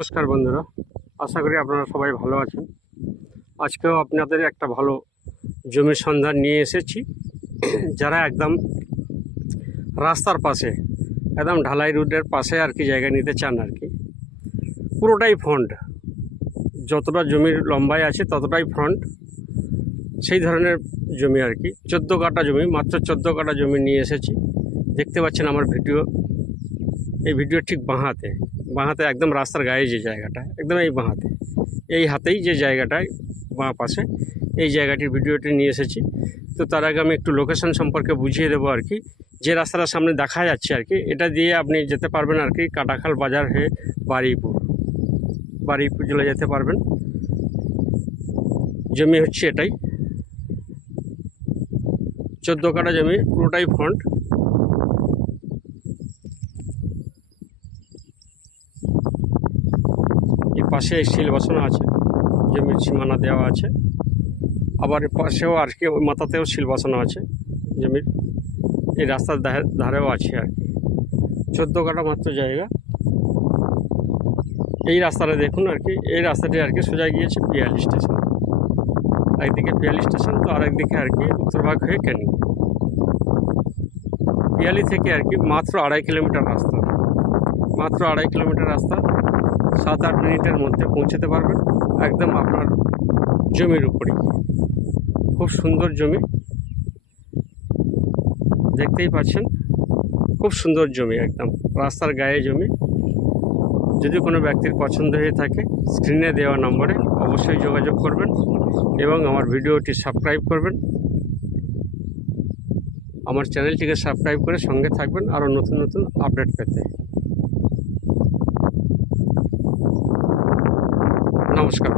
নমস্কার বন্ধুরা, আশা করি আপনারা সবাই ভালো আছেন। আজকেও আপনাদের একটা ভালো জমির সন্ধান নিয়ে এসেছি। যারা একদম রাস্তার পাশে, একদম ঢালাই রোডের পাশে আর কি জায়গা নিতে চান আর কি, পুরোটাই ফ্রন্ট, যতটা জমির লম্বায় আছে ততটাই ফ্রন্ট, সেই ধরনের জমি আর কি। 14 কাঠা জমি, মাত্র 14 কাঠা জমি নিয়ে এসেছি। দেখতে পাচ্ছেন আমার ভিডিও, এই ভিডিও ঠিক বাঁহাতে একদম রাস্তার গায়ে যে জায়গাটা, একদম এই বাঁহাতে, এই হাতেই যে জায়গাটায় বাঁ পাশে, এই জায়গাটির ভিডিওটি নিয়ে এসেছি। তো তার আগে আমি একটু লোকেশন সম্পর্কে বুঝিয়ে দেবো আর কি। যে রাস্তাটা সামনে দেখা যাচ্ছে আর কি, এটা দিয়ে আপনি যেতে পারবেন আর কি কাটাখাল বাজার হয়ে বারুইপুর চলে যেতে পারবেন। জমি হচ্ছে এটাই, 14 কাঠা জমি, পুরোটাই ফ্রন্ট। এর পাশে সিল বসানো আছে, জমির সীমানা দেওয়া আছে। আবার এর পাশেও আর কি ওই মাথাতেও সিল বসানো আছে জমির। এই রাস্তার ধারেও আছে আর কি। 14 কাঠা মাত্র জায়গা। এই রাস্তাটা দেখুন আর কি, এই রাস্তাটি আর কি সোজা গিয়েছে পিয়ালি স্টেশন। একদিকে পিয়ালি স্টেশন, তো আরেকদিকে আর কি উত্তরভাগ হয়ে ক্যানিং। পিয়ালি থেকে আর কি মাত্র 2.5 কিলোমিটার রাস্তা, মাত্র 2.5 কিলোমিটার রাস্তা। 7-8 মিনিটের মধ্যে পৌঁছতে পারবেন একদম আপনার জমির উপরেই। খুব সুন্দর জমি, দেখতেই পাচ্ছেন, খুব সুন্দর জমি, একদম রাস্তার গায়ে জমি। যদি কোনো ব্যক্তির পছন্দ হয়ে থাকে, স্ক্রিনে দেওয়া নম্বরে অবশ্যই যোগাযোগ করবেন এবং আমার ভিডিওটি সাবস্ক্রাইব করবেন। আমার চ্যানেলটিকে সাবস্ক্রাইব করে সঙ্গে থাকবেন আরও নতুন নতুন আপডেট পেতে। নমস্কার।